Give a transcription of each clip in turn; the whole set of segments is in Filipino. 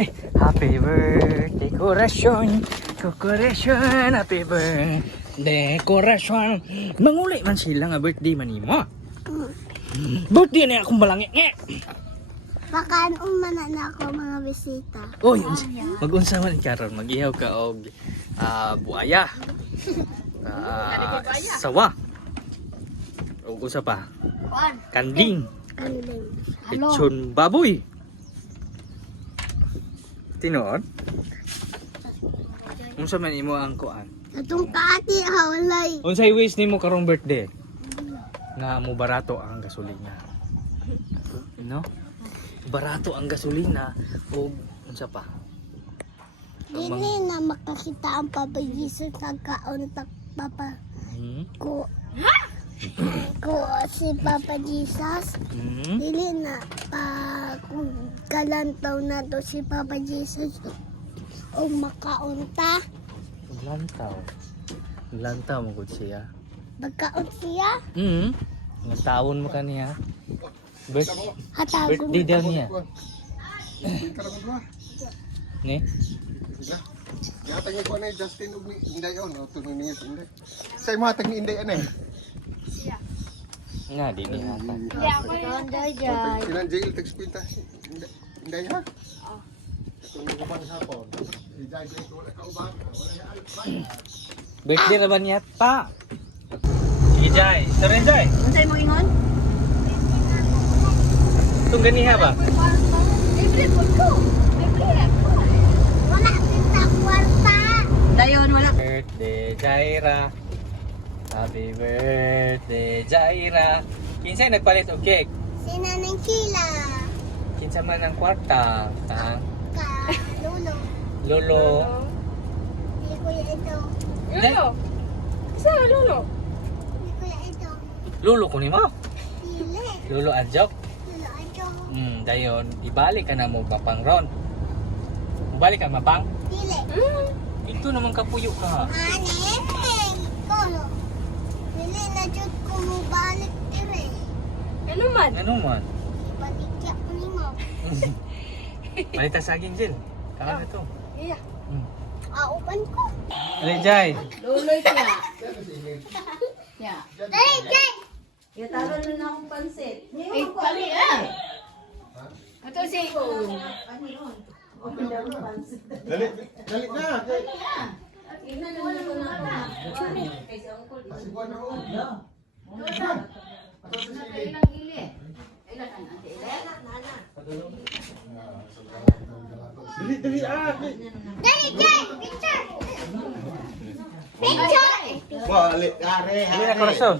Ay, happy birthday, corazon. Corazon, happy birthday, corazon. Manguli man sila nga birthday man nimo. Birthday na akong malangi. Baka umanan na ako mga bisita. Oy, mag-unsa man karon, mag-ihaw ka og buaya. Sawa. O usa pa. Kanding. Kanding. Lechon baboy. Tinuod? Unsa man imo ang kuan? Atong kaati hawlay. Unsay wish nimo karong birthday? Nga mo barato ang gasolina. No? Barato ang gasolina o unsa pa? Dili na makakita ang papagiso sa kauntak papa ko. Ko si Papa Jesus. Dili na pa kung kalantaw na to si Papa Jesus o makaunta. Lantaw mo gud siya. Magkaon siya. Nga taon mo kaniya. Hatagon. Birthday daw niya. Ni? Yatang ko na Justin ug Inday on tunog niya Inday. Say mo hatang Inday anay. Nga di ni hata. Sinan jail text pinta. Inday ha. Tunog ko bang hapon. Si Jai ko wala ka ubang. Birthday ra ba niya ta? Sige Jai, sir Jai. Unsay mo ingon? Tung ganiha ba? Wala kita kwarta. Dayon wala. Birthday Jaira. Happy birthday Jaira. Kinsay nagpalit og cake? Si Nanang Kila. Kinsa man ang kwarta? Ha? Ka Lolo. Lolo. Hindi ko yan ito. Lolo. Sa lolo. Hindi ko yan ito. Lolo ko nimo. Dili. Lolo adjok. Lolo ito. Dayon, ibalik ka na mo mapang ron. Mabalik ka mapang? Dili. Ito naman kapuyo ka. Anin. Kolo. Dili na jud ko mo balik dire. Ano man? Ano man? Ibalikya ko ni mo. Malita saging Jill. Kaan na to. Iya. Auban ko. Alejay. Luloy siya. Ya. Dali, Jay. Ya taro na na akong pansit. Eh, pali eh. Ito si Dali na. Ina na nito na na. Asiguan na ho. Ilang ili. Ilan ang ante ile? Dali Dali, Jay. Picture. Picture. Wali are. Hindi na korason.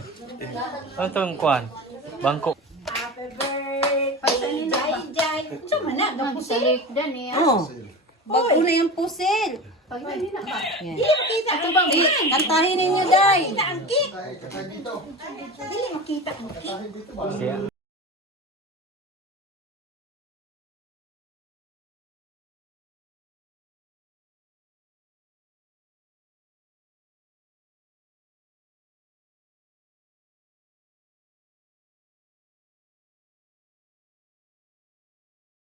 Ano itong kuhan? Bangko. Happy birthday, Jai. Sama na, pusil. Oh. Bago na yung pusil. Dili makita. Ito bang? Kantahin ninyo, Day. Kita ang cake. Dili makita ang cake. Siya.